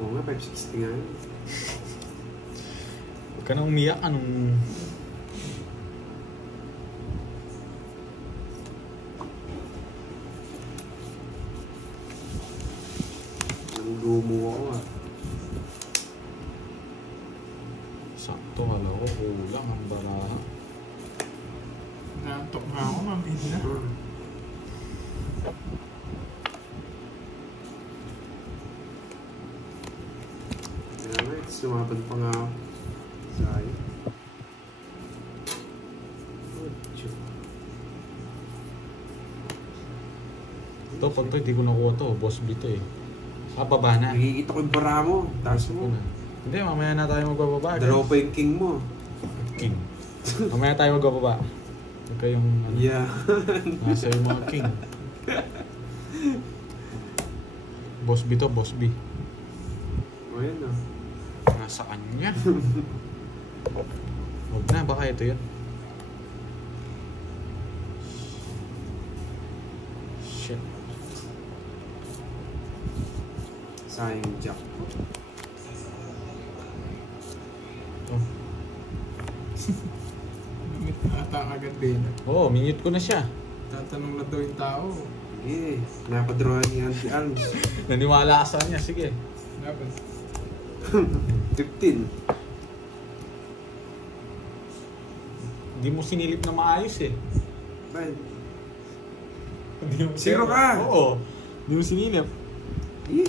Oo nga, 560 nga yun. Huwag ka na umiyak, anong... Lumo ako ah. Sakto, hala ko, kulang ang baraha. Nantok na ako, mamid na. Kaya nga, sumapan pa nga ako. Sayang. Ito, pag ito, hindi ko nakuha to. Boss B to eh. Baba na. Nakikita ko yung bara mo. Taas mo. Hindi, mamaya na tayo magbababa. Dalawa pa yung king mo. King. Mamaya tayo magbababa. Huwag kayong... Ano, Yeah. nasa yung mga king. Boss B to, Boss B. O yan ah. Nasa kanya. Huwag na, baka ito yun. Shit. Sayang yung jack. Oh. Mamid na ata ang agad din. Oo, minute ko na siya. Tatanong na daw yung tao. Sige, napadrawhan ni Auntie Alms. Naniwala ka sa kanya, sige. Dapat. 15. Hindi mo sinilip na maayos eh. Bakit? Hindi mo Zero ka! Oo. Hindi mo sinilip. Eh,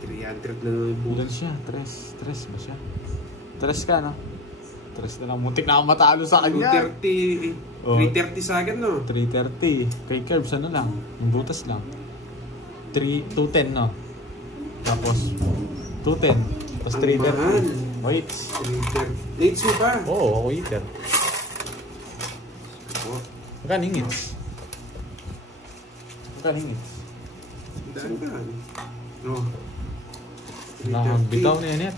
300 na naman yung Ilan bukas. siya? Tres ba siya? Tres ka, no? Tres na lang. Muntik na ako matalo sa kanya. 230. Oh. 330 sa akin, no? 330. Kay Curbs, ano lang? Yung butas lang. 210, no? Tapos, 210. Tapos Ang mahal. 330. Wait. 330. Late mo pa. Oo, waiter. Oh, Magkano ingits? Magkano ingits? daan ka. No. Nakabitaw na yan, eh.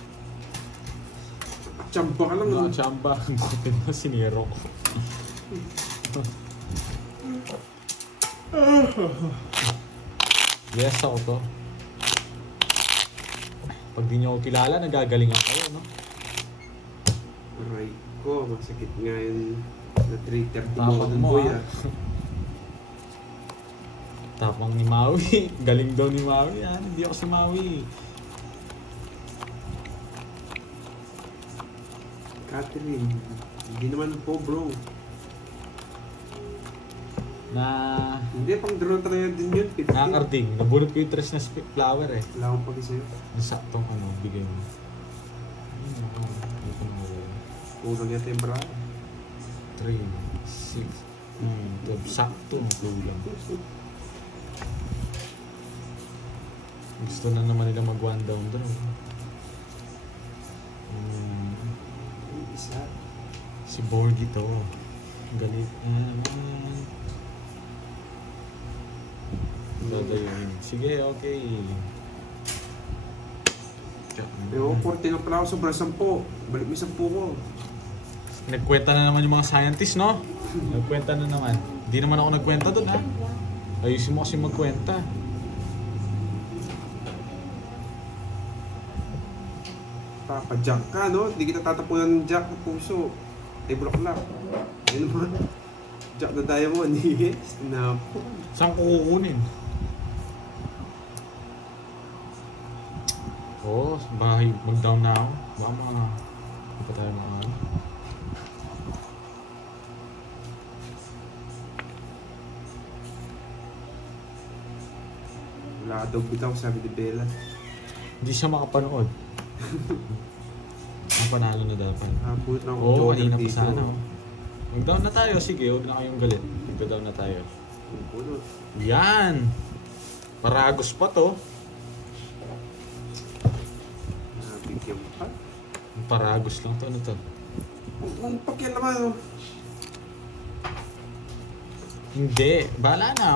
Champa ka lang, no? Nakachamba. Ang kupin na siniro ko. Yes, ako to. Pag di nyo ako kilala, nagagalingan kayo, no? Aray ko, masakit nga yun. Na 330 mo Tapang dun, mo, boy, ah. Tapang ni Maui. Galing daw ni Maui, ah. Hindi ako si Maui. Catherine, hindi naman po, bro. Na... Hindi, pang draw tayo din yun. 15. Nakakarding. Nabulot ko yung tres na flower, eh. Wala akong pag sa'yo. Nasaktong ano, bigay mo. Kulang yata yung bra. 3, 6, 9, 12. Sakto. Kulang. Gusto na naman nila mag one down draw. Yung isa. Si Borgie to. Galit. Dadayin. Sige, okay. Pero 40 na pala ako, sobrang 10. Balik mo yung 10 ko. Nagkwenta na naman yung mga scientists, no? Nagkwenta na naman. Hindi naman ako nagkwenta dun, ha? Ayusin mo kasi magkwenta. Papa-jack ka, no? Hindi kita tatapunan ng jack ng puso. Ay, bulaklak. Ayun naman. Jack na diamond. Yes. Napo. Saan ko kukunin? Oo, bahay. Mag-down na ako. Baka mga... Hindi pa tayo mga... Wala daw bitaw, sabi ni Bella. Hindi siya makapanood. Ang panalo na dapat. Habot ng Oo, kanina pa sana. Oh. Mag-down na tayo. Sige, huwag na kayong galit. Mag-down na tayo. Yan! Paragos pa to. Nabigyan pa. Paragos lang to. Ano to? Ang pakyan naman, oh. Hindi. Bahala na.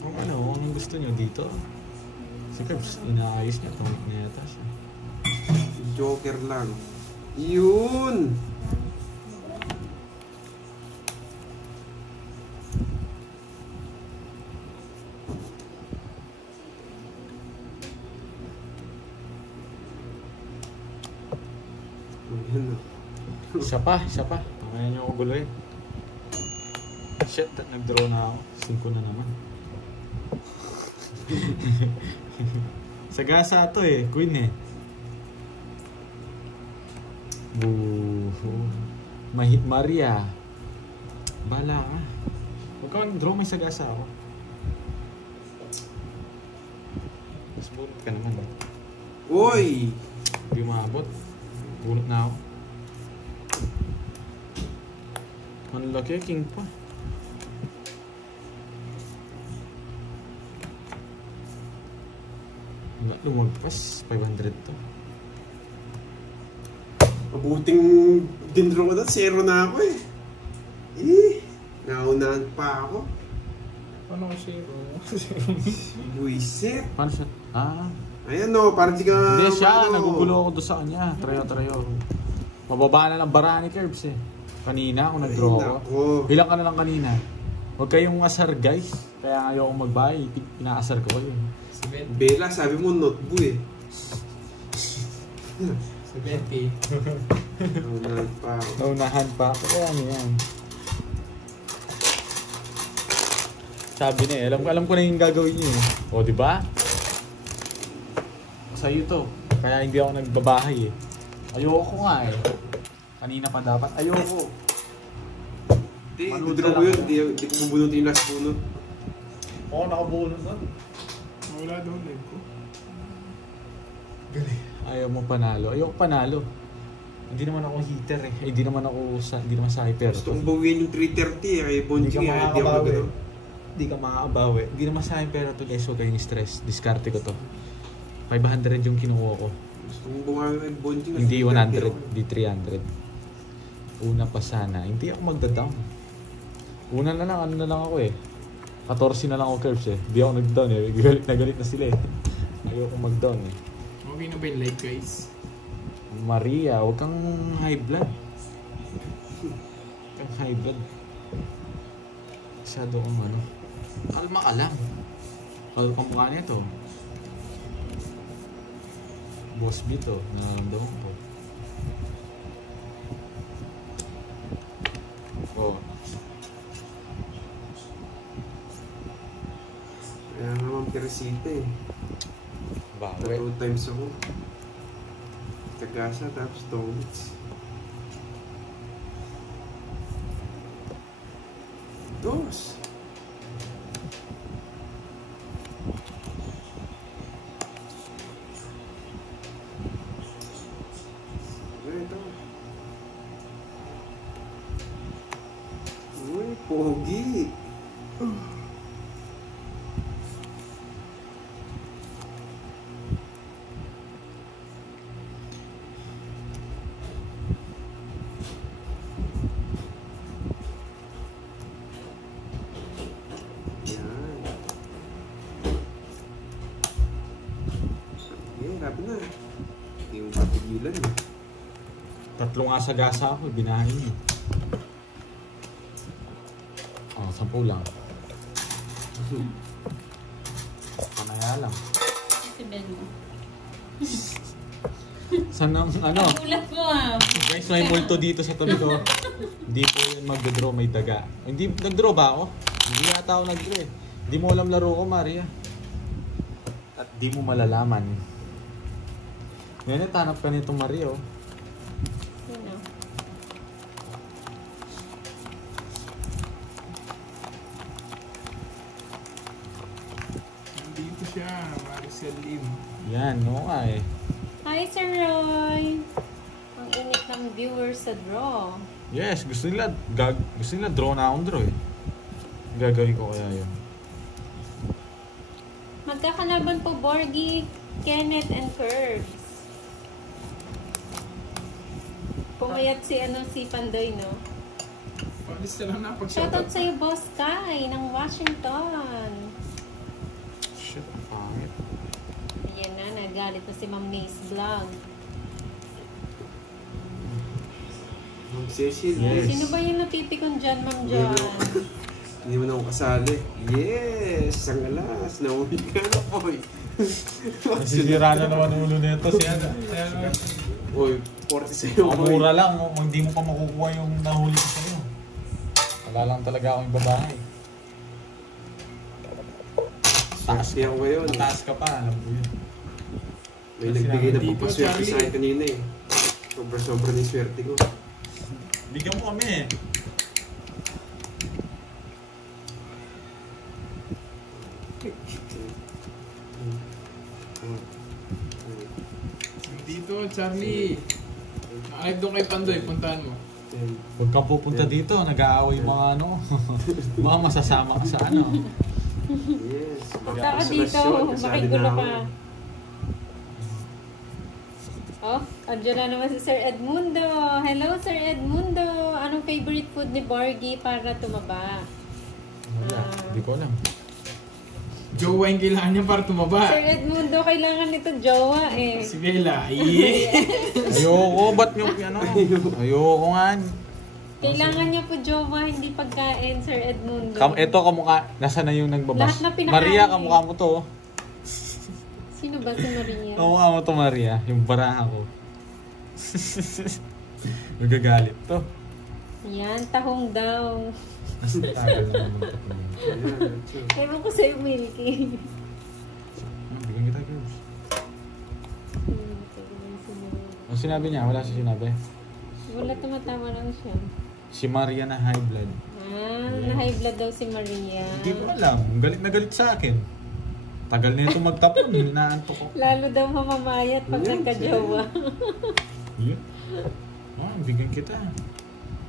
Kung ano, anong gusto nyo dito. Si Curbs, inaayos niya. Tumik na yata siya. Joker lang. Yun! Yan o. Isa pa. Mamaya niyo ako guluhin. Shit, nag-draw na ako. 5 na naman. Sagasa to eh, queen eh. Maria. Bala ka. Huwag ka mag-draw, may sagasa ako. Mas bunot ka naman eh. Uy! Hindi maabot. Bunot na ako. Ang laki, king pa. Lumagpas, 500 to. Mabuting dinro ko na, 0 na ako eh. Naunahan pa ako. Ano ko zero? Buisit. Paano siya? Ayan no, parang di ka... Hindi siya, ano. nagugulo ako doon sa kanya. Trayo. Mababa na lang bara ni Curbs eh. Kanina, kung nag-draw Ay, ako. nako. Ilang ka na lang kanina. Huwag kayong asar guys. Kaya ayoko mag-buy. Pinaasar ko kayo. Bella, sabi mo notebook eh. 70. Naunahan pa ako. Naunahan pa ako. Kaya yan. Sabi niya eh, alam ko na yung gagawin niyo eh. O, di ba? Sa'yo to. Kaya hindi ako nagbabahay eh. Ayoko nga eh. Kanina pa dapat. Ayoko. Hindi, Manood draw na ko lang yun. ako. Hindi ko bubunutin yung last bunot. Oo, nakabunod nun. Wala daw live ko. Ayaw mo panalo. Ayoko panalo. Hindi naman ako hitter eh. Hindi naman sa hyper. Gusto kong bawiin yung 330 eh. Kaya Bonjing eh. Hindi ako nagano. Hindi ka makakabawi. Hindi naman sa hyper to guys. Huwag kayong stress. Diskarte ko to. 500 yung kinuha ko. Gusto kong bawiin yung Bonjing. Hindi 100. Di 300. Una pa sana. Hindi ako magda-down. Una na lang. Ano na lang ako eh. 14 na lang ako curves eh. Hindi ako nag-down eh. Galit na sila eh. Ayoko mag-down eh. Okay na ba yung live guys? Maria, huwag kang high blood. Huwag kang high blood. Masyado kang ano. Kalma ka lang. Kalma ka mukha nito. Boss B to. Nararamdaman ko. Oh. Kaya naman Peresita eh. Bawi. 2 times ako. Tagasa tapos Tomits. Dos! Ito. Uy, pogi! Grabe na. Hindi mo papigilan eh. 3 nga sa gasa ako, binahin niyo. Oh, 10 lang. Panaya lang. Si Ben mo. Saan ang ano? Ulat mo ah. Guys, may multo dito sa tabi ko. Hindi po yan magdodraw, may daga. Hindi, nagdraw ba ako? Hindi yata ako nagdraw eh. Hindi mo alam laro ko, Maria. At di mo malalaman. Ngayon, tanap ka nito, Maria oh. Sino? Nandito siya, Maricel Lim. Yan, no nga eh. Hi, Sir Roy! Ang init ng viewers sa draw. Yes, gusto nila draw na akong draw eh. Gagawin ko kaya yun. Magkakalaban po Borgie, Kenneth, and Curbs. Pumayat si Pandoy, no? Palis na lang na Shoutout sa'yo, Boss Kai, ng Washington. Shit, ang pangit. Ayan na, nagalit na si Ma'am Nace Vlog. Ma'am Cecil, Yes. Sino ba yung napipikon dyan, Ma'am John? Hindi mo na ako kasali. Yes! Ang alas! Nauwi ka na po eh. Nasisira na naman ulo nito. Siya. Uy, 40 sa'yo. Mura lang. Oh. Hindi mo pa makukuha yung nahuli ko sa'yo. Wala lang talaga akong babae. Taas niya ako ngayon. Mataas ka pa. Alam ko yun. May nagbigay na Dito, pagpaswerte Charlie. sa akin kanina eh. Sobra-sobra na yung swerte ko. Bigyan mo kami eh. Dito, Charlie. Nakalive doon kay Pandoy, puntahan mo. Huwag kang pupunta dito. Nag-aaway yung mga ano. Mga masasama ka sa ano. Yes. Punta ka dito. Makigulo ka. Oh, andyan na naman si Sir Edmundo. Hello, Sir Edmundo. Anong favorite food ni Borgie para tumaba? Hindi ko alam. Jowa yung kailangan niya para tumaba. Sir Edmundo, kailangan nito jowa eh. Si Bella, yeah. Ayoko. Ba't yung ano? Ayoko nga. Kailangan niya po jowa, hindi pagkain, Sir Edmundo. Ito kamukha. Nasa na yung nagbabas? Lahat na pinakain Maria, eh. kamukha mo to. Sino ba si Maria? Kamukha mo to, Maria. Yung baraha ko. Nagagalit to. Yan, tahong daw. Nasa tagal na naman ito. Ewan ko sa'yo, Milky. Bigyan kita, girls. Ang sinabi niya, wala siya sinabi. Wala, tumatawa lang siya. Si Maria na high blood. Na-high blood daw si Maria. Hindi ko alam. Galit na galit sa akin. Tagal na ito magtapon. Hinaanto ko. Lalo daw mamamayat pag Yan, nagka-jowa. Yun. Bigyan kita.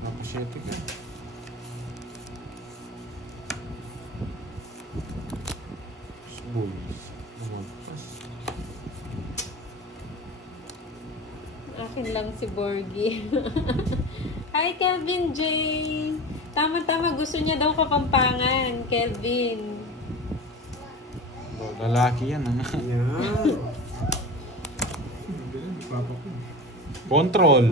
Napasyete ka. Boys. Akin lang si Borgie. Hi, Kelvin J. Tama-tama, gusto niya daw Kapampangan, Kelvin. Lalaki yan. Yan. Papa ko. Control.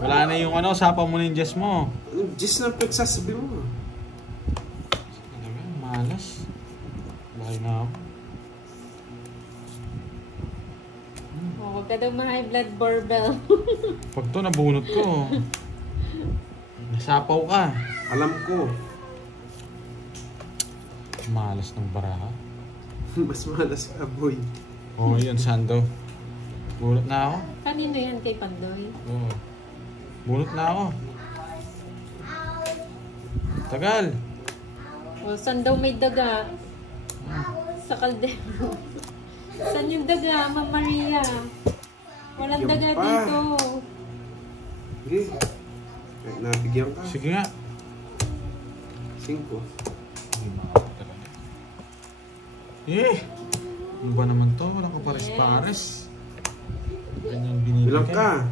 Wala na yung ano, sapa mo na yung Jess mo. Anong Diyos na pagsasabi mo? Talaga, malas. Bahay na ako. Oh, huwag ka daw ma-high blood, Borbel. Pag to nabunot ko, nasapaw ka. Alam ko. Malas ng baraha. Mas malas ka, boy. Oo, yun, Sando. Bunot na ako. Kanino yan kay Pandoy? Oo. Bunot na ako. Tagal. O, saan daw may daga? Sa kaldero. Saan yung daga, Ma'am Maria? Walang Yung daga pa. dito. Sige. Kahit nabigyan ka. Sige nga. 5. Ano ba naman to? Wala ka pares-pares. Ganyan binibigay. Bilang ka.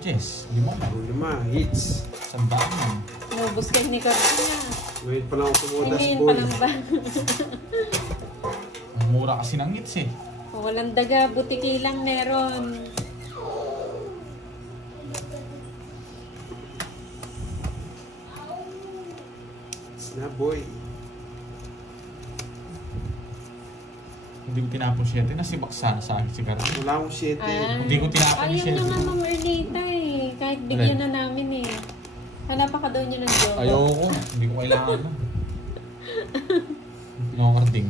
Yes, 5. 5 hits. Sambahan. Nubos kayo ni Cartina. Ngayon pa lang ako tumudas, Ngayon boy. pa lang ba? Ang mura kasi ng hits eh. O, walang daga, butiki lang meron. Na, boy. Hindi ko tinapon 7. Nasibak sa akin si Karan. Wala akong 7. Hindi ko tinapon yung Ayaw share. na nga, Ma'am Ernita eh. Kahit bigyan na namin eh. Hanap pa ka daw niya ng jowa. Ayoko. Hindi ko kailangan mo. Nakakarding.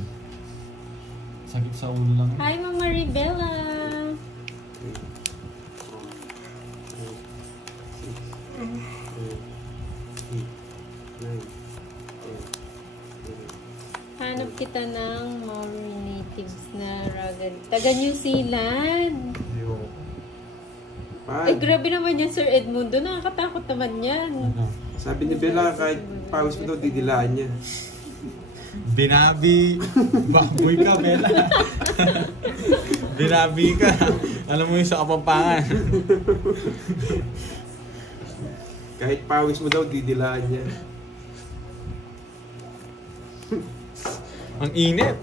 Sakit sa ulo lang. Hi, Ma'am Maribela. Hanap kita ng Maori natives na ragal. Taga New Zealand. Ayoko. Eh, grabe naman yan, Sir Edmundo. Nakakatakot naman yan. Ano? Sabi ni Bella, kahit pawis mo daw, didilaan niya. Binabi. Baboy ka, Bella. Binabi ka. Alam mo yung sa Kapampangan. Kahit pawis mo daw, didilaan niya. Ang init.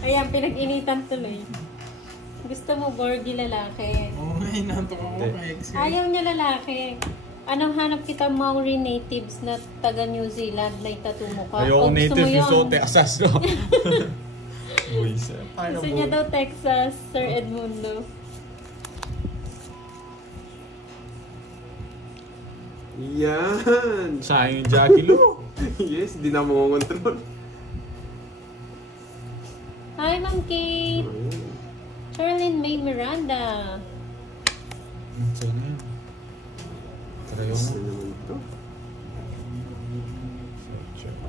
Ayan, pinag-initan tuloy. Gusto mo, Borgie lalaki. Oo nga, inantok ako Hindi. kay ex. Ayaw niya lalaki. Anong hanap kita Maori natives na taga New Zealand na itatumo ka? Ayoko O gusto native mo yung sote asas, no? Buwisa. Paano Gusto niya daw Texas, Sir Edmundo. Yan. Sayang yung Jackie Lou. Yes, di na mo control. Hi, Ma'am Kate. Charlene May Miranda. Sa'yo na yun. Tarayo mo. Ano naman to?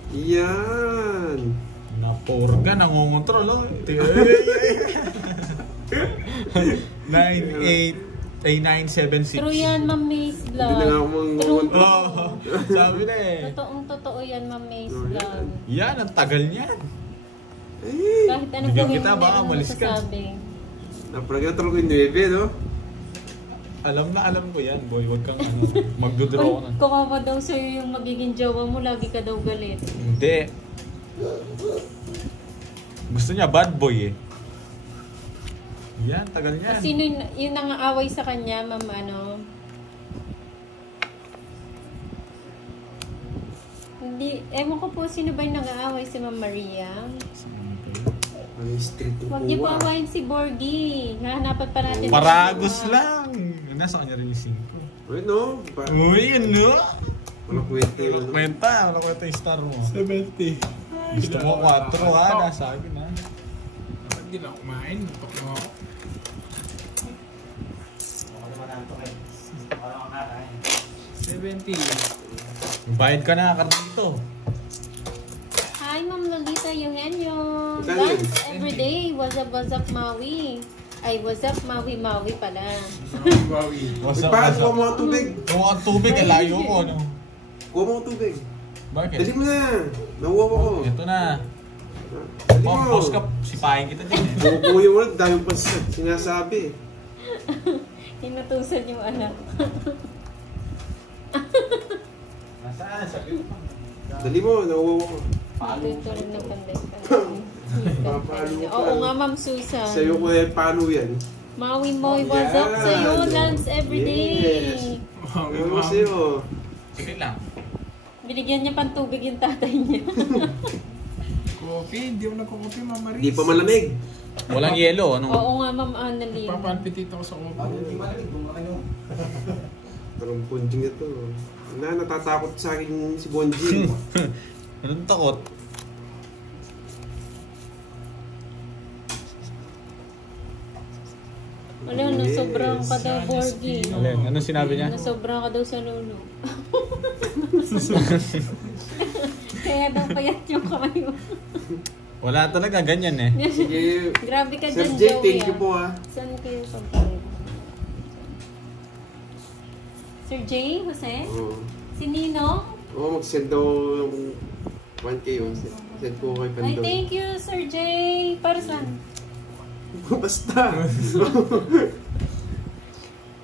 Yan. Naporga, nangungontrol. 976. True yan, Ma'am May's Hindi na nga Vlog. ako mangungontrol. Oh, sabi na eh. Totoo yan, Ma'am May's Oh, Vlog. Yan, ang tagal niyan. Eh, Kahit anong Bigyan gawin kita, mo, baka meron umalis ka. masasabi. napragatro ko yung 9, no? Alam ko yan, boy. Huwag kang magdodraw Uy, ka na. kawawa daw sa'yo yung magiging jowa mo, lagi ka daw galit. Hindi. Gusto niya bad boy eh. Yan, tagal yan. Sino yung nangaaway sa kanya, Ma'am ano? Hindi, ewan ko po sino ba yung nag-aaway si Ma'am Maria. Ang street yung Huwag niyo po kuha. awayin si Borgie. Hahanapan pa natin. Paragos lang. Nasa kanya rin yung 5. Uy, no? Uy, ano? Walang kwenta yun. Walang kwenta. Walang kwenta yung star mo. 70. Gusto mo 4 ha? Nasa akin ha? Dapat di lang kumain. Butok lang ako. 70. Bayad ka na, Carlito. Hi, Ma'am Lolita Eugenio. Magkano yun? Dance everyday. What's up, Maui? Ay, what's up, Maui pala. Wawi. What's Uy, up, bakit what's kuha up? mo ang tubig? Kung ang tubig, alayo ko, ano? Kuha mo ang tubig. Bakit? Dali mo na. Nakuha mo ko. Ito na. Dali Oh, mo. boss ka, sipahin kita din eh. Kukuya mo na. Dami pa sinasabi. Inutusan yung anak. Nasaan? Sabi mo. Dali mo. Nakuha mo ko. Ito rin ng panday. Papalo ka. Oo nga, Ma'am Susan. Sa'yo ko eh, paano yan? Maui Moy, what's up Yan. sa'yo? Dance everyday. Yes. Wawi, Ano mo wawi. sa'yo? Sige lang. Binigyan niya pang tubig yung tatay niya. Coffee. Hindi ako nagko-coffee, Mama Riz. Di pa malamig. Walang yelo, ano? Oo nga, Ma'am Annalyn. Papanpitit ako sa coffee. Parang punjing ito. Natatakot sa akin si Bonjing. Anong takot? Wala, nasobrang ka daw, Borgie. Alin, anong sinabi niya? Nasobrang ka daw sa lolo. Kaya daw payat yung kamay mo. Wala talaga, ganyan eh. Sige. Grabe ka Sir dyan, Jay, Joey. thank you po ah. Saan kayo pagpapit? Sir Jay, Jose? Oo. Si Ninong? Oo, mag-send daw ng 1K yun. Send ko kay Ay, Pandoy. thank you, Sir Jay. Para saan? Basta.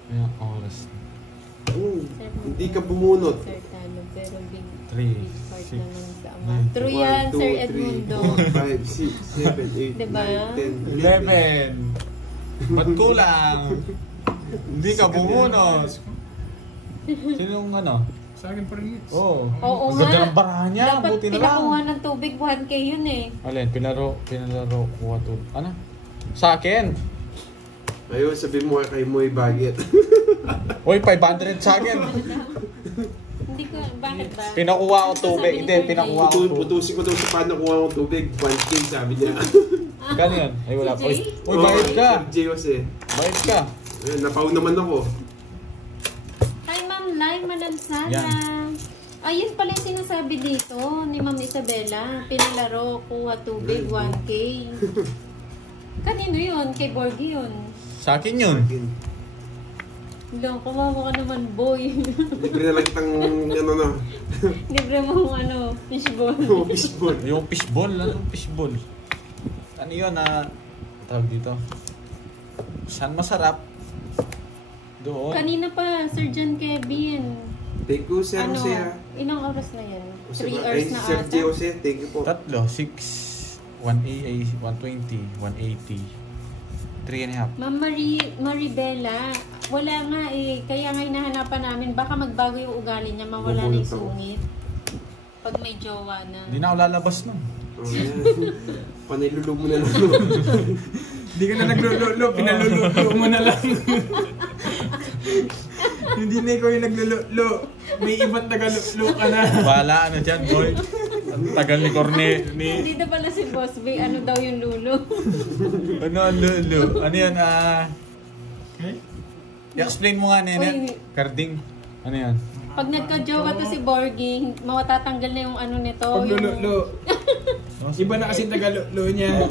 Ayun, oras. Hindi ka bumunot. Sir Tano, pero big, 3, big part 6, naman sa ama. True yan, Sir Edmundo. 5, 6, 7, 8, Diba? 9, 10, 11. 11. Ba't kulang? Hindi ka bumunot. Sinong ano? Sa akin pa rin. Oo. Oo Ang nga. ganda ng barahan niya. Dapat Buti na lang. pinakuha ng tubig, 1K yun eh. Alin, pinalaro, kuha to. Ano? Sa akin. Ayun, sabi mo kay Moy Baget. Uy, 500 sa akin. Hindi ko, bakit ba? Pinakuha ko tubig. Sabi ni Hindi, Sir pinakuha ko tubig. Putusin ko daw sa paano kuha ko tubig. 1K sabi niya. Gano yun? Ay, wala Si pa. Jay? Uy, bayad ka. Sir Jay kasi. Bayad ka. Ayun, napaw naman ako. Hi, Ma'am Lai Malansala. Yan. Ayun pala yung sinasabi dito ni Ma'am Isabela. Pinalaro, kuha tubig, 1K. Kanino yun? Kay Borgie yun. Sa akin yun. Lang, kumawa ka naman, boy. Libre na lang kitang ano na. Libre mo fishball. Fishball. Yung fishball. Anong fishball? Ano yun tawag dito? Saan masarap? Doon. Kanina pa, Sir John Kevin. Thank you, Sir Ano, Jose. ah. ilang oras na yan? 3 Ay, hours na Sir Jay ata. Jose, thank you po. Tatlo. 6, 120, 180, 3 and a half. Ma'am Maribela, wala nga eh. Kaya nga hinahanapan namin, baka magbago yung ugali niya, mawala na yung Bubulot ako. sungit. Pag may jowa na. Hindi na ako lalabas nun. Oh, yan. Panilululo mo na lang. Hindi ka na naglululo, pinalululo mo na lang. Hindi na ikaw yung naglululo. May ibang tagalulo ka na. Wala, ano dyan, boy? Ang tagal ni Corne. Hindi na pala si Boss B, ano daw yung lulo. Ano ang lulo? Ano yan, Okay? i-explain mo nga, Nene. Uy. Carding. Ano yan? Pag nagka-jowa to si Borgie, matatanggal na yung ano nito. Pag Yung... lululo. Iba na kasi tagalulo niya.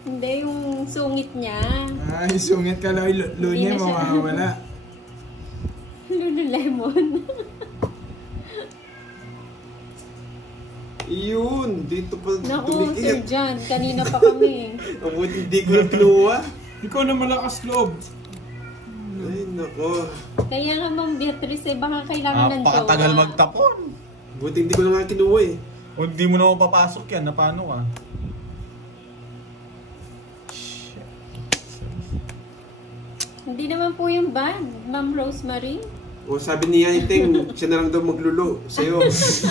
Hindi, yung sungit niya. Ay, sungit ka lang yung lulo Hindi niya, na siya. mawawala. Lululemon. Yun, dito pa Naku, Sir tumikit. John, kanina pa kami. Ang buti hindi ko na kinuha. Ikaw na malakas loob. Ay, nako. Kaya nga, Ma'am Beatrice, eh, baka kailangan ng jowa. Napakatagal magtapon. Buti hindi ko na nga kinuha eh. O hindi mo na mapapasok yan, na paano ka? Hindi naman po yung bad, Ma'am Rosemary. O sabi ni Yaniting, siya na lang daw maglulo sa'yo. Siya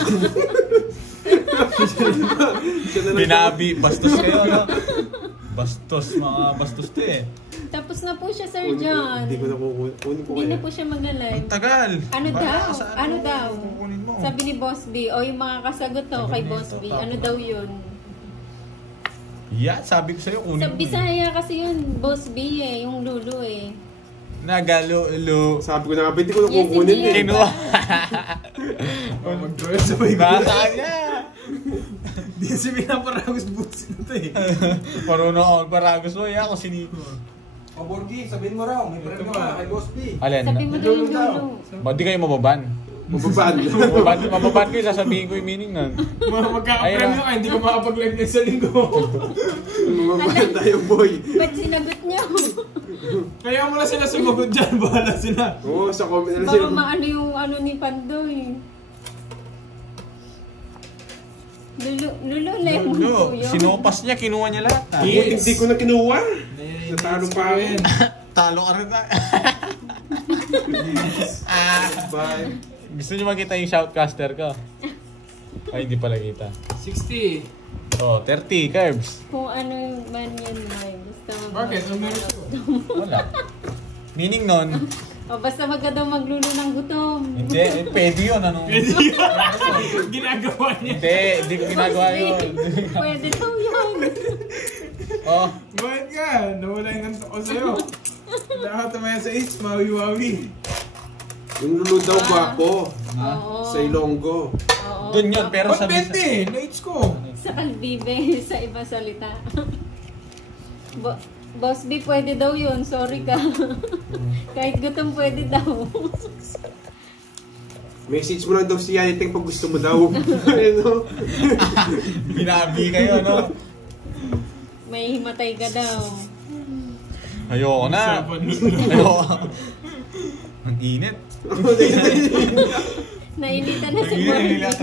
na lang daw. Pinabi, bastos kayo, no? Bastos, mga bastos to eh. Tapos na po siya, Sir Kunin ko- John. Hindi ko na kukunin. Kunin ko Hindi kaya. na po siya mag-live. Ang tagal. Ano Baka daw? saan Ano mo daw? kukunin mo? Sabi ni Boss B, o yung mga kasagot to kay Sabi Boss nito, B, tapos. ano daw yun? Yan, sabi ko sa'yo, kunin Sa mo eh. Bisaya kasi yun, Boss B eh, yung lulo eh. Nagalulo. Sabi ko na nga, hindi ko na Yes, kukunin hindi. eh. Kinuha. Mag-drawing sabay ko. Nasa kanya. Di kasi pinaparagos busin ito eh. Marunong ako magparagos mo, ako siniko. O Borgie, sabihin mo raw, may Ito premyo pa. ka kay Boss B. Alin? Sabi mo daw yung lulo. Ba't di kayo mababan? Mababaan. Mababan ko yung sasabihin ko yung meaning nun. Magkakapremyo ka, hindi ka makapag-live next sa linggo. Mababaan tayo, boy. Ba't sinagot niyo? Kaya mo na sila sumagot dyan, bahala sila. Oo, sa comment na lang Baka sila. maano yung ano ni Pandoy. Lulo lemon po yun. Sinupas niya, kinuha niya lahat. Ang buti hindi ko na kinuha. Natalo pa ako. Talo ka rin. Bye. Gusto niyo makita yung shoutcaster ko? Ay, hindi pala kita. 60. Oh, 30 carbs. Kung ano man yun, may basta Bakit? Ano meron ko? Wala. Meaning nun, O basta wag ka daw maglulo ng gutom. hindi, pwede yun. Ano? Ginagawa niya. Hindi ko ginagawa yun. Pwede daw yun. Oh, Bakit ka? Nawala yung kanto ko sa'yo. Lahat naman sa is, mawi-wawi. Yung lulo daw gwapo. Oo. Sa Ilonggo. Oo. dun yun, pero sa 120, na-age ko. Sa Calvive, sa iba salita. Boss B, pwede daw yun. Sorry ka. Kahit gutom, pwede daw. Message mo lang daw si Yaniting pag gusto mo daw. Ano? Binabi kayo, no? May himatay ka daw. Ayoko na. Usapan lulo. Ayoko. Ang init. Nainitan na si Ang Borgie. init.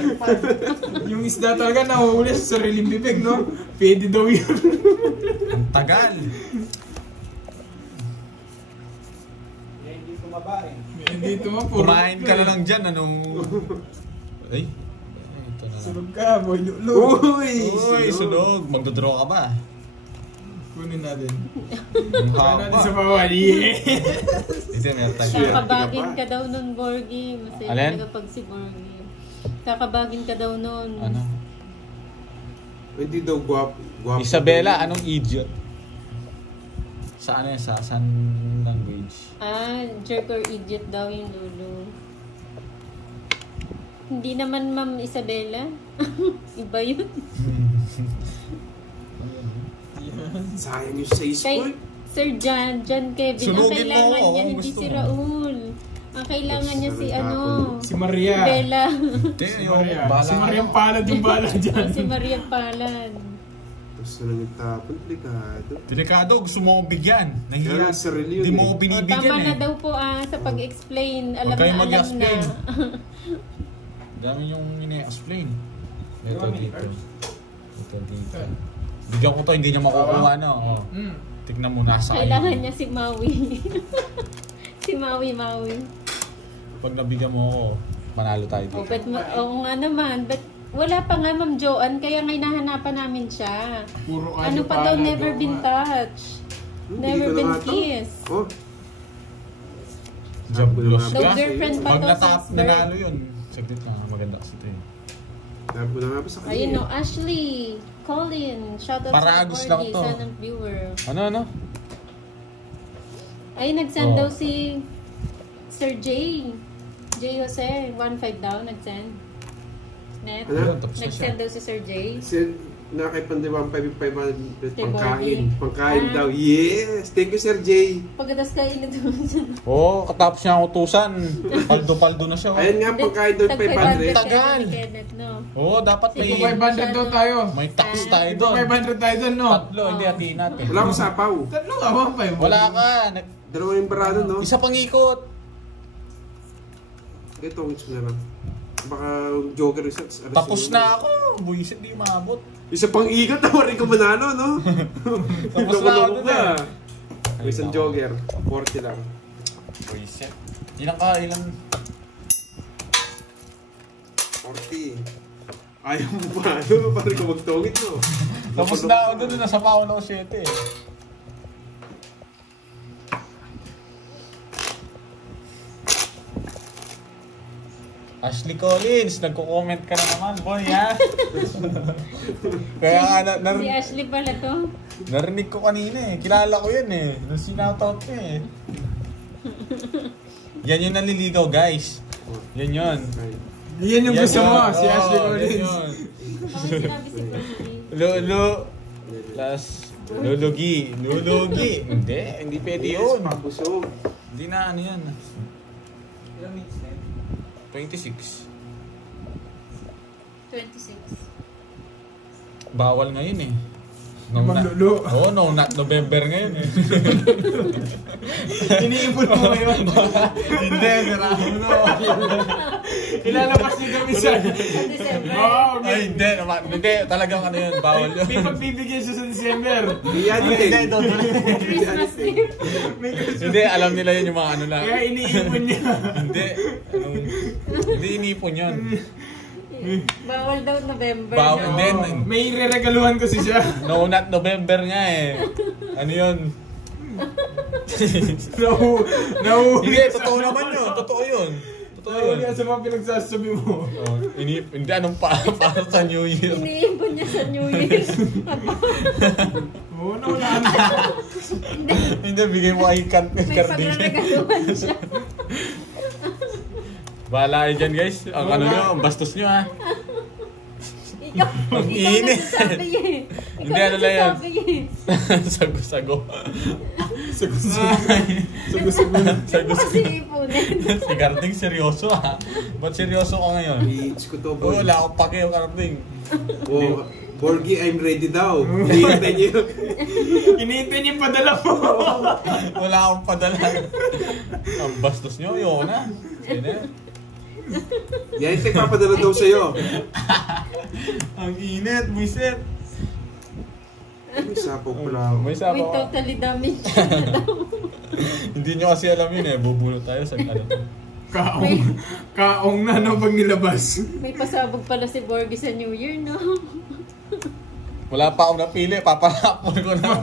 Yung isda talaga nahuhuli sa sariling bibig, no? Pwede daw yun. Ang tagal. Hindi tumabain. Hindi ito man, puro. Kumain ka na lang dyan, anong... Ay, ito na lang. Sunog ka, boy lulo. Uy! Uy, sunog. Magdodraw ka ba? Kunin natin. Ang Kaya natin sa haba. bawal. Yeah. Ito, may tag. Kakabagin ka daw nun, Borgie. Masaya Alin? talaga pag si Borgie. Kakabagin ka daw nun. Ano? Hindi daw gwapo. Isabela, anong idiot? Sa ano yan? Sa saan language? Ah, jerk or idiot daw yung lulo. Hindi naman Ma'am Isabela. Iba yun. Sayang yung sa Kay school. Sir John Kevin, ang Sunugin mo kailangan ako niya kung hindi gusto si mo. Raul. Ang kailangan niya si ano, Si Maria. Bella. Hindi, Si yung Maria. bala. Si Maria ang palad yung bala dyan. si Maria Palad. Tapos na lang nagtapon. Delikado. Delikado, gusto mo akong bigyan. Kaya Nahihiya. sarili yun Hindi mo eh. ako O, binibigyan tama eh. na daw po sa pag-explain. Alam Huwag kayong na, alam na. mag-explain. Dami yung ini-explain. Ito dito. Ito dito. Bigyan ko to, hindi niya makukuha no. Oh. Tignan mo, nasa Kailangan kanya. niya si Maui. si Maui. Pag nabigyan mo ako, manalo tayo O, dito. oo nga naman. Ba't Wala pa nga, Ma'am Joanne, kaya nga hinahanapan namin siya. Puro Ano pa daw, never been touched. Never been kissed. Oh, Job loss Daw ka. girlfriend pa Pag daw natap, since nanalo yun. Saglit na, maganda kasi ito eh. sabi ko na nga ba sa kanya. Ayun no, Ashley, Colin, shoutout Paragos sa lang Cordy, to. sa ng viewer. Ano? Ay, nag-send Oh. daw si Sir J. J. Jose, 1.5 daw, nag-send. Net. Ano? Tapos na siya. Nag-send daw si Sir J. Na kay Pandiwang 500 Kay pangkain. Barbie. Pangkain Ah. daw. Yes! Thank you, Sir J. Pagkatas ka inatusan. Oo, katapos niya ang utusan. Paldo-paldo na siya. Oh. Ayan nga, pangkain doon 500. Tagal. Kenneth, no? Oo, dapat may, Ito 500 daw tayo. may tax tayo doon. 500 tayo doon, no? Tatlo, hindi hatiin natin. Wala akong sapaw. Tatlo ka, 1.5. Wala ka. Dalawa yung barado, no? Isa pang ikot. Ito, gusto na lang. Baka Joker results. Tapos na ako. Buisit, di maabot. Isa pang ikat, tawarin ko manalo, no? Tapos na ako dun eh. May isang Joker. 40 lang. Buisit. Ilang ka, ilang... 40. Ayaw mo pa, ano? Parang ko magtongit, no? Tapos na ako doon, nasa paon ako 7 eh. Ashley Collins, nagko-comment ka na naman, boy, ha? Kaya nga, Si Ashley pala to. narinig ko kanina eh. Kilala ko yan eh. Nung sinoutout ko eh. Yan yung naliligaw, guys. Yan yun. Yan yung gusto mo, si Oo, Ashley yan Collins. yun. Bakit sinabi si Ashley? Lolo. Plus, lulugi. Lulugi. Hindi pwede yun. Pabusog. Hindi na ano yan. Ilang minutes na yun? 26. 26. Bawal ngayon eh. Manlulo. Oo, no, not November ngayon eh. Iniipon mo ngayon. Hindi, narahan mo. Ilalabas niyo kami sa... Sa December. Oo, Ay, hindi naman. Hindi, talagang ano yun, bawal yun. may pagbibigyan siya sa December. Yan din. Christmas Eve. Hindi, alam nila yun yung mga ano lang. Kaya iniipon niya. Hindi. Hindi inipon yun. Bawal daw November. Bawal no? din. May re-regaluhan ko si siya. No, not November nga eh. Ano yun? Nahuli Hindi, totoo naman yun. Totoo yun. Totoo yun. Nahuli sa mga pinagsasabi mo. Oh, hindi, anong para sa New Year? Iniipon niya sa New Year's. Oo, nawala na. Hindi, bigay mo ay May cardigan. pagregaluhan siya. Bahala kayo dyan guys. Ang ano nyo, ang bastos nyo ha. Ikaw, Ang ikaw init. nagsasabi eh. Ikaw Hindi, ano lang yan. nagsasabi eh. Sago-sago. Sago-sago na. Ikaw kasi ipunin. Si Garding seryoso ha. Ba't seryoso ka ngayon? Beach ko to, Oo, boy. wala akong pake yung Garding. Oh, Borgie, I'm ready daw. Hihintay niyo. Iniintay niya yung padala mo. Wala akong padala. Ang bastos nyo, yun na. Sige na. Yan, ito papadala daw sa'yo. Ang init, buisit. May sapaw pala ako. May Uy, sabaw ka. totally damage na daw. Hindi nyo kasi alam yun eh. Bubulot tayo sa ano. Kaong na no pag nilabas. May pasabog pala si Borgie sa New Year, no? Wala pa akong napili. Papalapon ko na.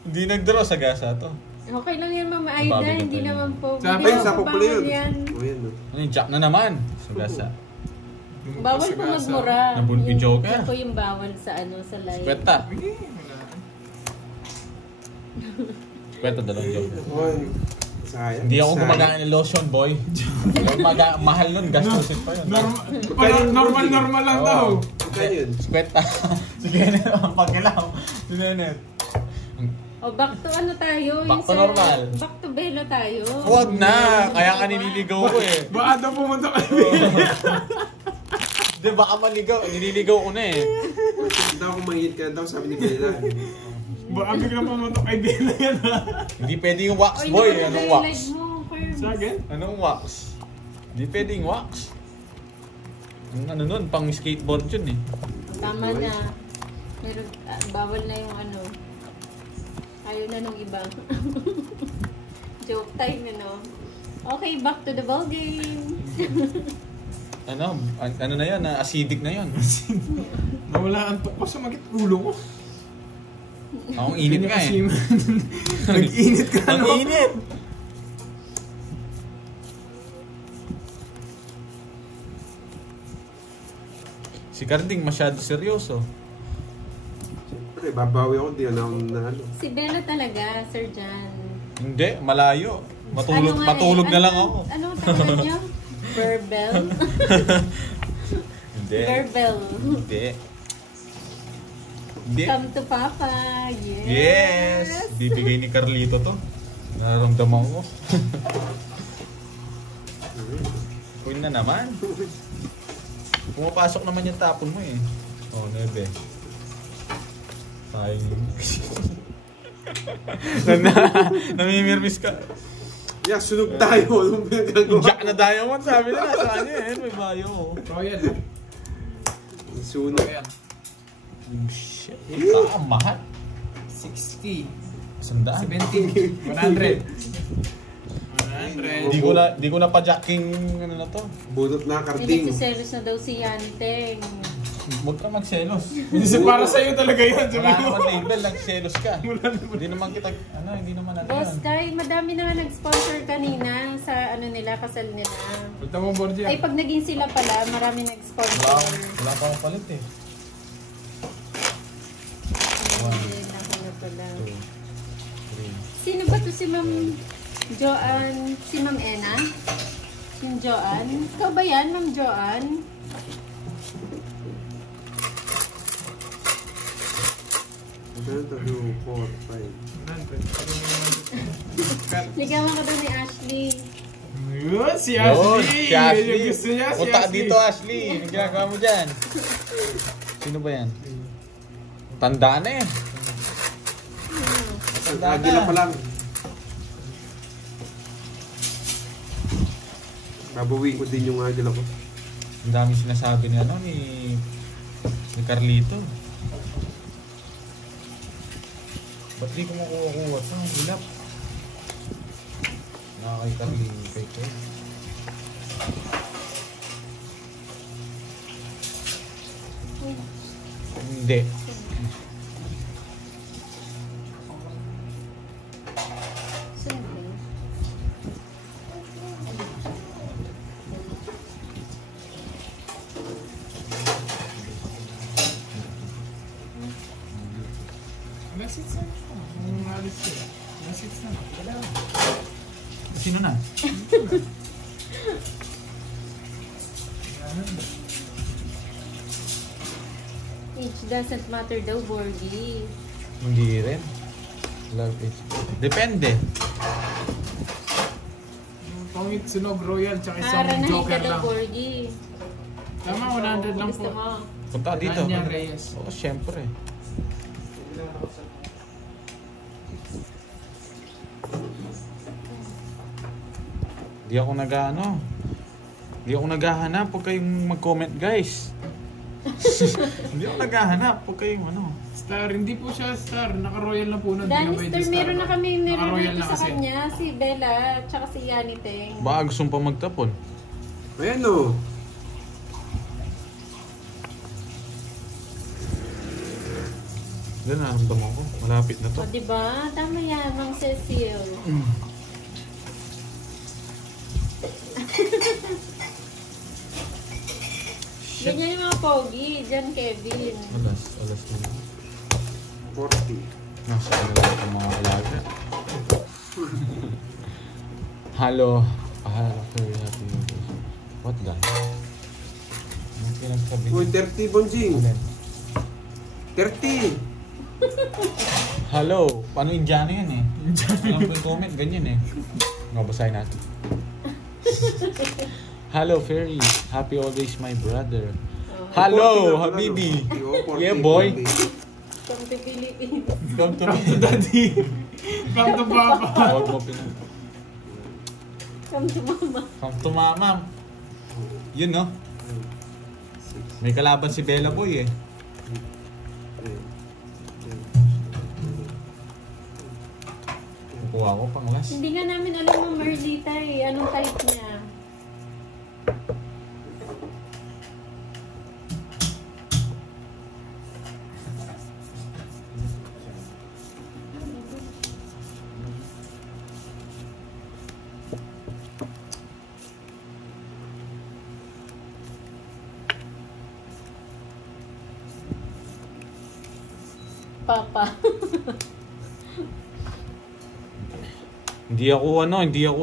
Hindi nagdraw sa gasa to. Okay lang yan, Mama Aida. Bago Hindi na tayo. naman po. Sabi, Hindi Ay, naman sapaw po pala yun. bawal yan. Oh, yan, no. Ano yung jack na naman? Sa gasa. Bawal po magmura. Nabulpi joke Yan ka. po yung bawal sa live. Kwenta. Kwenta dalawang joke. Oy, sayang. Hindi ako Sayang. gumagamit ng lotion, boy. Mahal nun, gastusin pa yun. Normal lang Oo. daw. Magkano yun? Kwenta. Si Kenneth, ang pagkilaw. Si Kenneth. O, back to ano tayo? Back Yung to normal. Back to Belo tayo. Huwag na. Kaya ka nililigaw ko eh. Baka daw pumunta ka. Hindi, baka maligaw. Nililigaw ko na eh. Hindi ako mahihit ka daw, sabi ni Bella. Baka biglang pumunta kay Bella yan ha. Hindi pwede yung wax, Oy, boy. naman Anong na wax? live mo, Kerms. Sa akin? Anong wax? Hindi pwedeng wax. Ang ano nun, pang skateboard yun eh. Tama na. Pero bawal na yung ano. Ayaw na nung iba. Joke time, ano. Okay, back to the ball game. ano na yan, acidic na yan. Nawala ang tok ko sa magit ulo ko. Ang init nga eh. Nag-init ka, Ang no? init! Si Carding masyado seryoso. Siyempre, babawi ako, di na ano. Si Bella talaga, Sir Jan. Hindi, malayo. Matulog, nga matulog eh? na lang ako. Anong tawag niyo? Verbal? Hindi. Verbal. Hindi. Hindi. Come to Papa. Yes. Yes! Bibigay ni Carlito to. Nararamdaman ko. Queen na naman. Pumapasok naman yung tapon mo eh. Oh, nebe. Sayang. Namimirmis ka. Yeah, sunog tayo. Anong pinagagawa? Jack na diamond, sabi na. Sa kanya eh. May bayo. Royal. Sunog. Royal. Oh, shit. Ang mahal. 60. 100. 70. 100. 100. Di ko na pa-jacking ano na to. Bunot na, Carding. Nagsiselos na daw si Yanteng. Huwag ka magselos. Hindi para sa'yo talaga yun. Wala Sabi mo. naman label, nagselos ka. Hindi naman kita, hindi naman ano Boss yan. Kai, madami naman nag-sponsor kanina sa ano nila, kasal nila. Punta mo, Borgia. Ay, pag naging sila pala, marami nag-sponsor. Wala pa akong palit eh. Ayun, ako na pala. 2, 3. Sino ba to si Ma'am Joanne? Si Ma'am Ena? Yung Joanne? Ikaw ba yan, Ma'am Joanne? Ganito, 2, 4, 5. Ligawan ko daw ni Ashley. Yun, si Yun, Ashley. si Ashley. Yung gusto niya, si Punta ka Ashley. dito, Ashley. Anong ginagawa mo dyan? Sino ba yan? Tanda na eh. Tanda Agila pa na. lang. Babawiin ko din yung agila ko. Ang dami sinasabi ni ano ni Carlito. Ba't di ko makuha-kuha ito? Ang hilap. Nakakay Carlito kay Ted. Hindi. Siyempre. Nasits na. Alis sila. Nasits na. Wala. Sino na? Age doesn't matter daw, Borgie. Hindi rin. Love it. Depende. Yung pangit sunog Royal tsaka isang Ranahin ka Joker daw, lang. Borgie. Tama, 100 lang Gusto po. mo? Punta ka dito. Anya Reyes. Oo, syempre. Di ako nag-ano. Di ako naghahanap. Huwag kayong mag-comment, guys. Hindi ako naghahanap. Huwag kayong ano. Star, hindi po siya star. Naka-royal na po na. Danister, meron na kami Naka-royal nire-review na sa kasi. kanya. Si Bella, tsaka si Yaniteng. Baka gusto mo pa magtapon. Ayan o. Yan, naramdaman ko. Malapit na to. O, diba? Tama yan, Mang Cecil. Ganyan yung mga pogi. Diyan, Kevin. Alas na. 40. Nasa kanila ang mga alaga. Hello. Very happy with this. What that? Ano pinagsabi Uy, niya? 30, Bonjing. Alin? 30. Hello. Paano Indiano yan eh? Alam ko yung comment, ganyan eh. Basahin natin. Hello, Fairy. Happy always, my brother. Hello, Habibi. Yeah, boy. Come to Philippines. Come to me. Daddy. Come to Papa. Huwag mo pinag... Come to Mama. Come to mama. Yun no? May kalaban si Bella Boy eh. Kukuha ko pang last. Hindi nga namin alam ang Merlita eh. Anong type niya? Papa. Hindi ako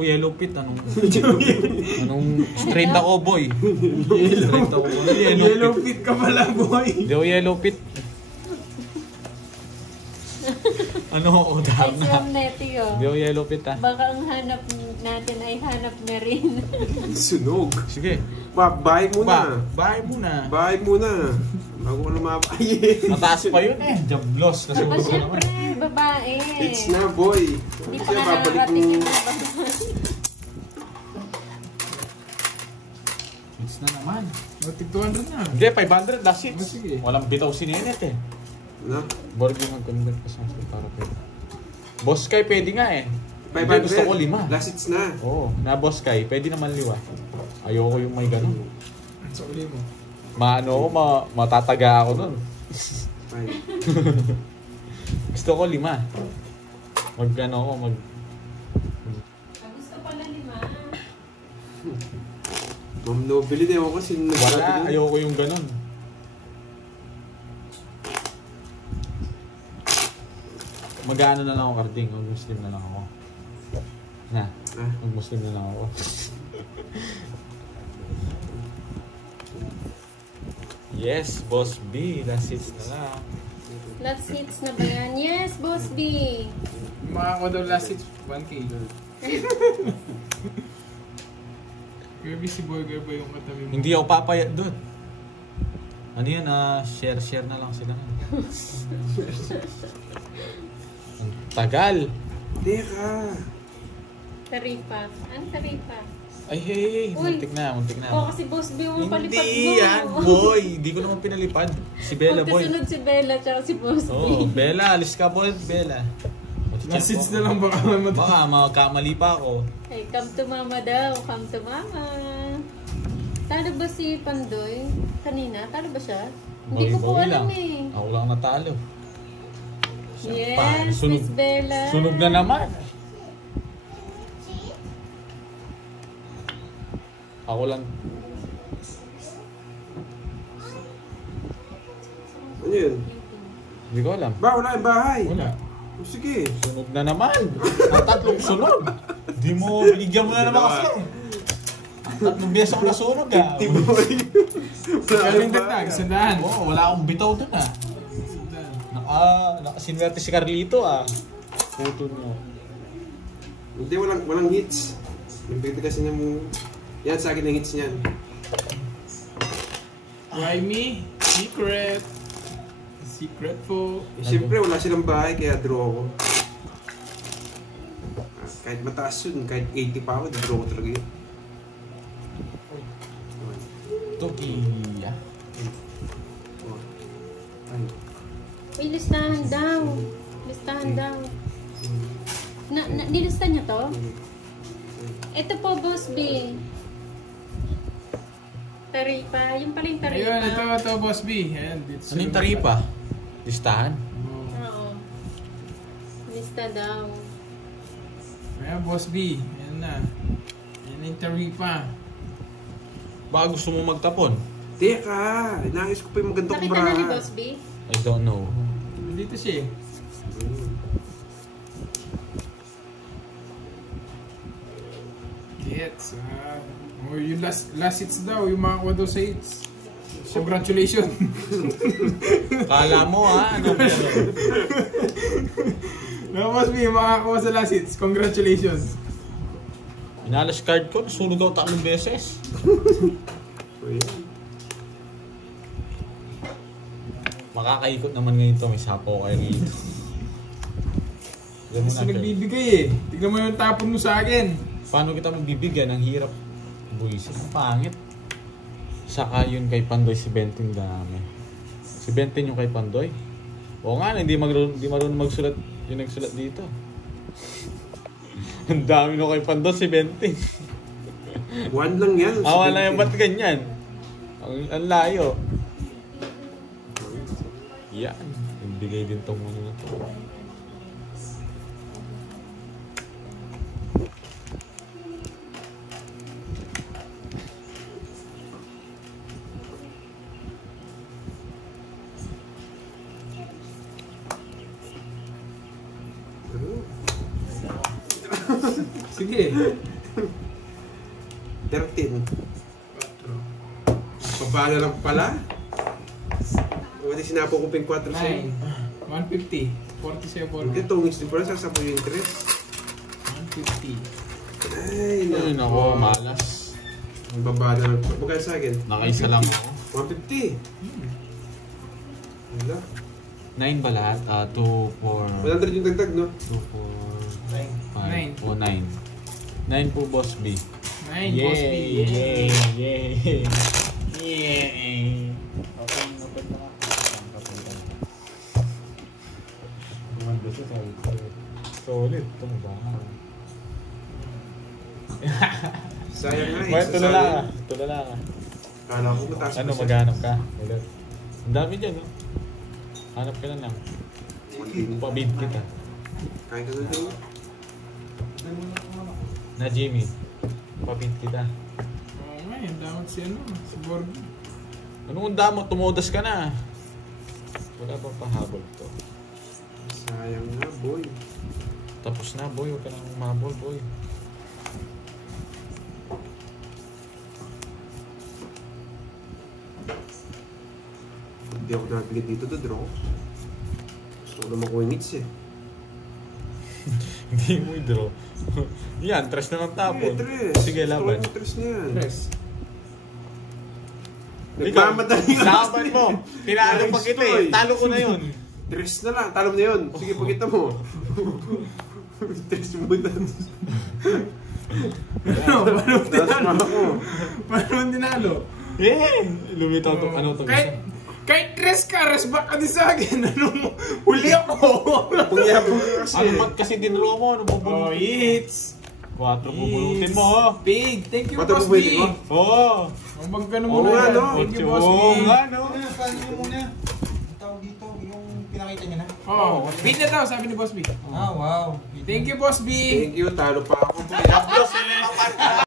yellow pit. Anong straight ako, boy. Straight ako. Yellow pit ka pala, boy. Hindi ako yellow pit. Ano ako, Ay, dark si na. Ma'am Nettie, oh. Hindi ako yellow pit, ah. Baka ang hanap natin ay hanap na rin. Sunog. Sige. Bahay muna. Bahay muna. Bahay muna. Bago ko lumabay. Mataas pa yun eh. Jablos. Kasi Aba, syempre, babae. It's na, boy. Hindi pa Siya, nga babalik nakarating mo. yung babae. It's na naman. Matig 200 na. Hindi, 500. That's it. Oh, sige. Walang bitaw si Nenet eh. Ano? Borg yung mag-convert pa sa para pwede. Boss Kai, pwede nga eh. 500. Hindi, gusto ko 5. Last hits na. Oo, na Boss Kai, pwede naman 5. Ayoko yung may ganun. Sa uli mo. Matataga ako nun. Fine. Gusto ko 5. Gusto pala 5. Ma'am Nobili din ako kasi Wala, ayoko yung ganun. Mag-ano na lang ako, Karding. Mag-Muslim na lang ako. Na, Ah, mag-Muslim na lang ako. Yes, Boss B. Last hits na lang. Last hits na ba yan? Yes, Boss B. Makakuha daw last hit, 1K. Kirby si Boy Girl ba yung katabi mo? Hindi ako papayat doon. Ano yun, share na lang sila. Ang tagal. teka. Tarifa. Ang tarifa. Ay, hey, Uy. muntik na. Oo, kasi Boss B yung palipad mo. Hindi yan, boy. Hindi ko naman pinalipad. Si Bella, boy. Magkasunod si Bella tsaka si Boss B. Oh, Bella, alis ka, boy. Bella. Last hits na lang baka mamatay. Baka makamali pa ako. Ay, come to mama daw. Come to mama. Talo ba si Pandoy? Kanina? Talo ba siya? Hindi ko po Bawi-bawi alam lang. eh. Ako lang natalo. Yes, Sunog. Miss Bella. Sunog na naman. Ako lang. Ano yun? Hindi ko alam. Ba, wala yung bahay. Wala. Oh, sige. Sunog na naman. Ang tatlong sunog. Di mo, binigyan mo na naman kasi. Ang tatlong beses ako nasunog ah. Tiboy. Wala Galing yung dagdag, bahay. sandahan. Oo, wala akong bitaw dun ah. Nakasinwerte si Carlito ah. Puto mo. Hindi, walang hits. Yung bigla kasi niya yan sa akin ang hits niyan. Why me? Secret. Secret po. Eh, siyempre, wala silang bahay, kaya draw ako. Ah, kahit mataas yun, kahit 80 pa ako, draw ko talaga yun. Toki. Oh. Ay. Uy, listahan daw. Listahan daw. Nilista niyo to? Ito po, Boss B. Taripa. Yung pala yung taripa. Ayun, ito, Boss B. Ayan, dito Ano yung taripa? Listahan? Oo. Lista daw. Ayan, Boss B. Ayan na. Ayan yung taripa. Baka gusto mo magtapon? Teka! Nangis ko pa yung maganda kong Nakita na ni baraha. Boss B? I don't know. Dito siya eh. Gets. Oh, yung last hits daw. Yung makakuha daw sa hits. Congratulations. Kala mo ha? Ano ba yun? No, Boss B, yung makakuha sa last hits. Congratulations. Inalas card ko, nasunog daw 3 beses. So, yan. Makakaikot naman ngayon to, may sapo kayo rito. Alam mo Kasi na, nagbibigay eh. Tignan mo yung tapon mo sa akin. paano kita magbibigyan? Ang hirap. Buisit, ang pangit. Saka yun kay Pandoy, si Bentin dami. Si Bentin yung kay Pandoy. Oo nga, hindi marunong magsulat yung nagsulat dito. Ang dami no kay Pandoy, si Bentin. One lang yan. Wala yung ba't ganyan? Ang layo. Yan. Bigay din tong ano na to. Sige. 13. Pabala lang pala. Buti sinapo ko ping 4 sa'yo. 9. 150. 40 sa'yo, 40. Ito, gusto ko lang sasapo yung interest. 150. Ay, Ay, nako, malas. Ang babala lang. Magkano sa akin? Nakaisa lang ako. 150. Wala. 9 ba lahat? 2, 4... 100 yung dagdag, no? 2, 4... 9. 5... O, 9. 9 po, Boss B. 9, Boss B. Yay! Yay! Yay! Okay, napad na Kumando siya sa solid. Ito mo ba? Sayang nga eh. Well, tulala ka. Tulala ka. Kala ko mataas Ano, pa siya. maghanap ka? Ulit. Ang dami dyan, no? Hanap ka na lang. Pabid kita. Kain ka na din. Na Jimmy. Pabid kita. Oo nga, yung damot si ano, si Borgo. Anong damo? Tumudas ka na. Wala pa pahabol to. Sayang nga, boy. Tapos na, boy. Huwag ka nang mahabol, boy. Hindi ako nabigay dito to draw. Gusto ko naman kuha hits eh. Hindi mo i-draw. Yan, tres na ng tapon. Tres. Sige, laban. Gusto ko yung tres na yan. Tres. Nagmamadali ka. Laban mo. Pinalo pa kita eh. Talo ko na yun. Tres na lang. Talo mo na yun. Sige, pakita mo. Tres mo na. Ano? Paano mo Tapos tinalo? ako. Paano mo tinalo? Yeah! Lumitaw to. Ano to? Kahit tres ka, res back ka din sa akin. Anong huli ako? Pangyabang ka kasi. Ano ba't kasi dinro mo? Ano Oh, bubulutin? hits. 4 bubulutin mo. Oh. Big. Thank you, Pati Boss bubulutin B. mo? Oo. Ang magkano Oo mo nga, na no? yan. Thank you, Boss B. Oo nga, no? Paano nyo muna? Ang tawag dito, yung pinakita nyo na? Oh, beat na daw, sabi ni Boss B. Ah, wow. Thank you, Boss B. Thank you. Talo pa ako. Tapos eh.